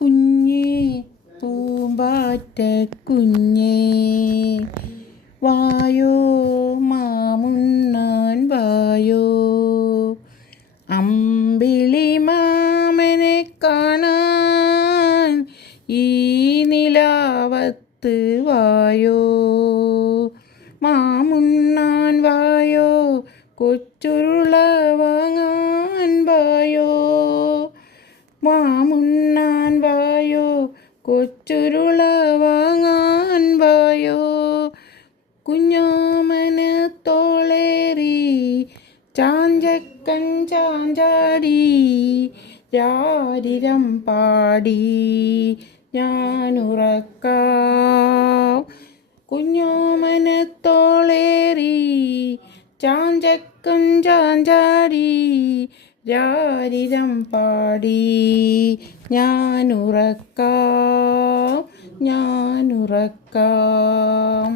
കുഞ്ഞേ പൂമ്പാറ്റ കുഞ്ഞേ വായോ മാമുണ്ണാൻ വായോ അമ്പിളി മാമനെ കാണാൻ ഈ നിലാവത്ത് വായോ മാമുണ്ണാൻ വായോ കൊച്ചുരുള വാങ്ങാൻ വായോ മാമുണ്ണാൻ വായോ കൊച്ചുരുള വാങ്ങാൻ വായോ കുഞ്ഞോമന തോളേറി ചാഞ്ചക്കൻ ചാഞ്ചാടി രാരിരം പാടി ഞാനുറക്കാം കുഞ്ഞോമന തോളേറി ചാഞ്ചക്കൻ ചാഞ്ചാടി രാരിരം പാടി ഞാനുറക്കാം